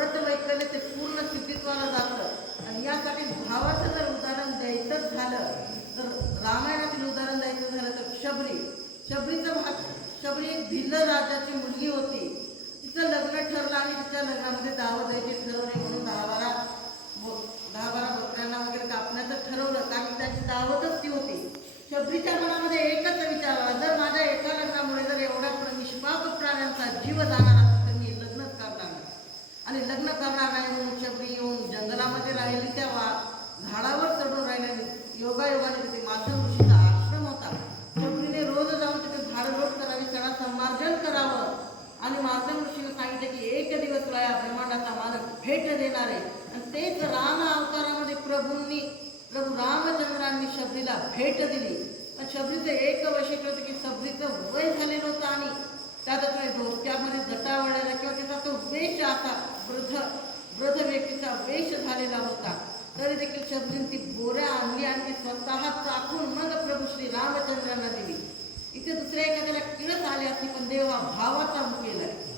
व्रत वैकल्य ते पूर्ण सिद्धित्वाला जातं. आणि यासाठी भावाचं जर उदाहरण द्यायचंच झालं तर रामायणातील उदाहरण द्यायचं झालं तर शबरीचा भाग. शबरी एक भिल्ल राजाची मुलगी होती. तिचं लग्न ठरलं आणि तिच्या लग्नामध्ये दावत द्यायची ठरवली म्हणून 10-12 बकऱ्यांना वगैरे कापण्याचं ठरवलं, कारण त्याची दावतच ती होती. शबरीच्या मनामध्ये एकच विचार आला, जर माझ्या एका लग्नामुळे जर एवढ्या निष्पाप प्राण्यांचा जीव जाणार असेल तर मी लग्नच करणार नाही. आणि लग्न करणार नाही म्हणून शबरी येऊन जंगलामध्ये राहिली. त्या झाडावर चढून राहिल्याने योगायोगाने तिथे माधव ऋषीचा आश्रम होता. शबरीने रोज जाऊन तिथे झाडलोट करावी, सडा संमार्जन करावं. आणि माधव ऋषीने सांगितले की एक दिवस तुला या ब्रह्मांडाचा मालक भेट देणार आहे. आणि तेच राम अवतारामध्ये प्रभू रामचंद्रांनी शबरीला भेट दिली. पण शबरीचं एक वैशिष्ट्य होतं की शबरीचं वय झालेलं होतं आणि त्याच्यामुळे डोक्यामध्ये जटावळलेला किंवा तिचा तो वेश असा वृद्ध व्यक्तीचा वेश झालेला होता. तरी देखील शबरीने ती बोऱ्या आणली आणि ती स्वतः चाखून मग प्रभू श्री रामचंद्रांना दिली. इथे दुसऱ्या एखाद्याला किळस आली असती, पण देव हा भावाचा मुकेला आहे.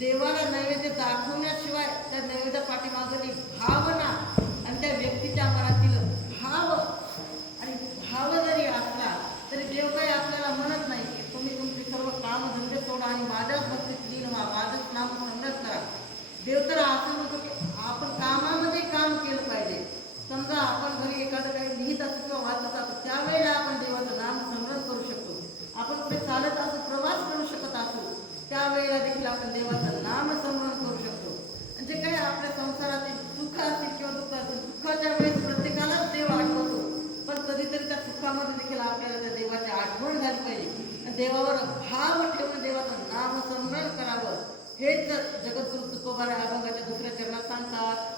देवाला नैवेद्य दाखवण्याशिवाय त्या नैवेद्य पाठीमागली भावना आणि त्या व्यक्तीच्या मनातील भाव आणि भाव जरी असला तरी देव काही आपल्याला म्हणत नाही की तुम्ही तुमचे सर्व कामधंदे सोडा आणि माझ्याच भक्तीत लीन व्हा, माझंच नाम संग्रह करा. देव तर असं म्हणतो की आपण कामामध्ये काम केलं पाहिजे. समजा आपण घरी एखादं काही लिहित असतो किंवा वाचत असतो, त्यावेळेला आपण देवाचं नाम संग्रह करू शकतो. आपण कुठे चालत असो, प्रवास करू शकत असो, त्यावेळेला देखील आपण देवाचं नाम स्मरण करू शकतो. आणि जे काही आपल्या संसारातील सुख असतील किंवा दुःख असतील, दुःखाच्या वेळेस प्रत्येकालाच देव आठवतो, पण कधीतरी त्या सुखामध्ये देखील आपल्याला त्या देवाची आठवण झाली पाहिजे. आणि देवावर भाव ठेवून देवाचं नाम स्मरण करावं. हेच जगद्गुरु तुकोबाराय अभंगाच्या दुसऱ्या चरणात सांगतात.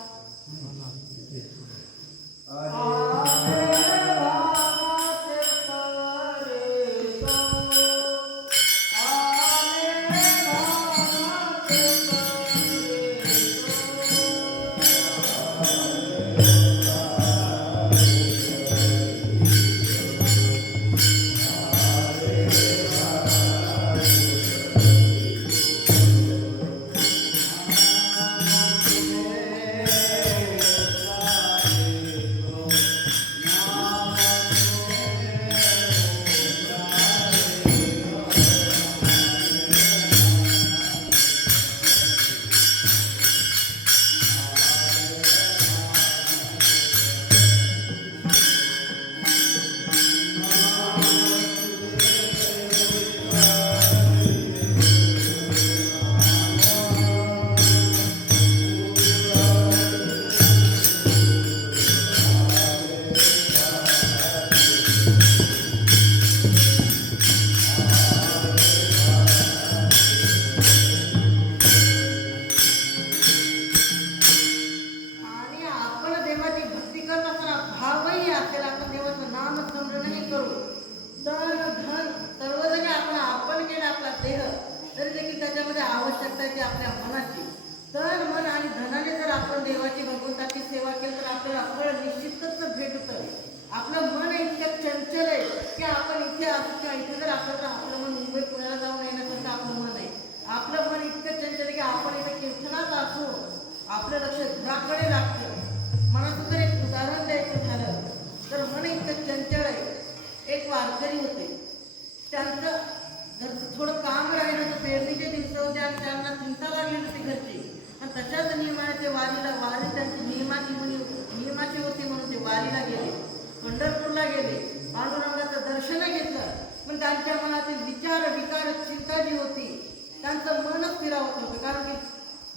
आपलं लक्ष घराकडे लागतं. मनाचं जर एक उदाहरण द्यायचं झालं तर मन इतकं चंचल आहे. एक वारकरी होते, त्यांचं घरचं थोडं काम राहिलं तर पेरणीचे दिवस होते आणि त्यांना चिंता लागली होती घरची. आणि तशाच नियमाने ते वारी त्यांची नियमाची होती म्हणून ते वारीला गेले, पंढरपूरला गेले, पांडुरंगाचं दर्शन घेतलं. पण त्यांच्या मनातील विकार चिंता जी होती त्यांचं मनच फिरावत होतं. कारण की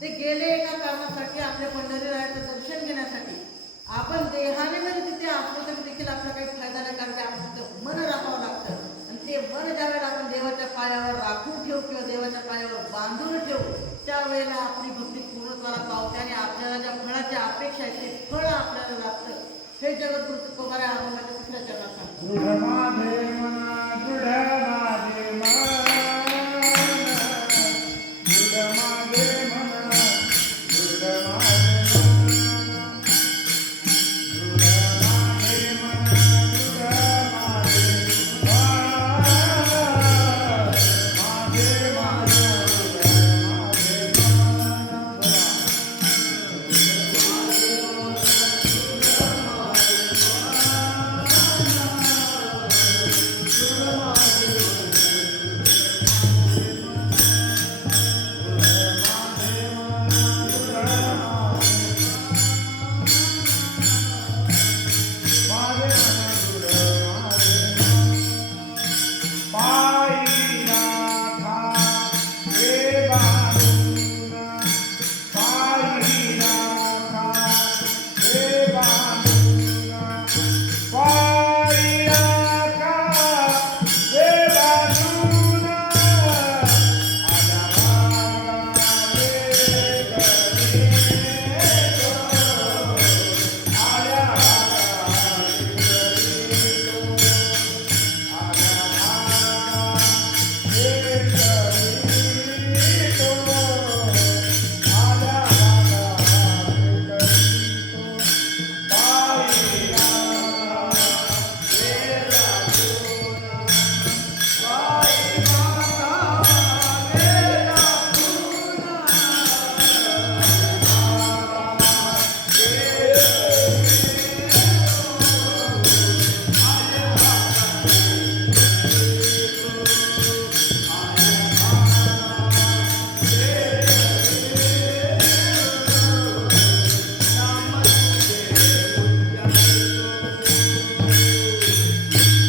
ते गेले एका कारणासाठी, आपल्या पंढरीरायाचं दर्शन घेण्यासाठी. आपण देहाने जरी तिथे असलो तरी देखील आपला काही फायदा नाही, कारण की आपलं मन राखावं लागतं. आणि ते मन ज्यावेळेला आपण देवाच्या पायावर राखून ठेवू किंवा देवाच्या पायावर बांधून ठेवू, त्यावेळेला आपली भक्ती पूर्णत्वाला पावते आणि आपल्याला ज्या फळाची अपेक्षा आहे ते फळ आपल्याला लागतं. हे जगद्गुरु तुकोबाराय अभंगाच्या दुसऱ्या चरणात सांगतात.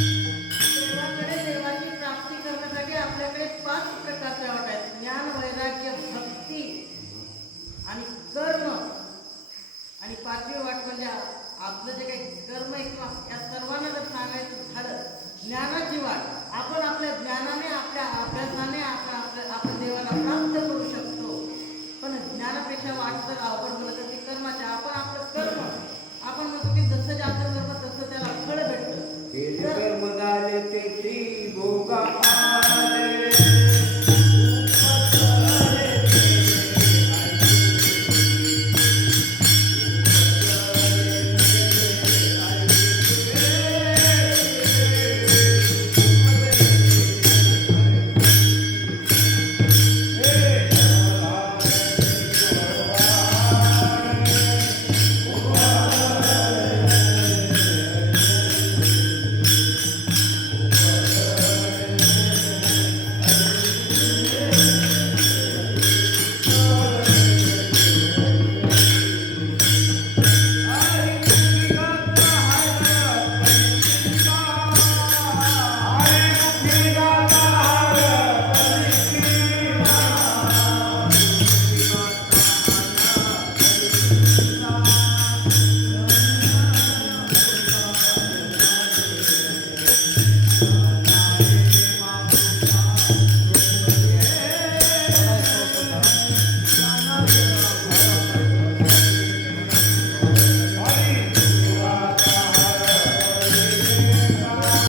देवाकडे देवाची प्राप्ती करण्यासाठी आपल्याकडे 5 प्रकारच्या वाट आहेत. ज्ञान, वैराग्य, भक्ती आणि कर्म. आणि 5वी वाट म्हणजे आपलं जे काही कर्म आहे किंवा या सर्वांना जर सांगायचं झालं, ज्ञानाची वाट. आपण आपल्या ज्ञानाने, आपल्या अभ्यासाने आपण देवाला प्राप्त करू शकतो. पण ज्ञानापेक्षा वाट जर अवघड म्हणलं तर ती कर्माची. आपण आपलं कर्म, आपण म्हणतो की जसं जातं कर्म तसं त्याला फळ भेटतं. कर्म झाले ते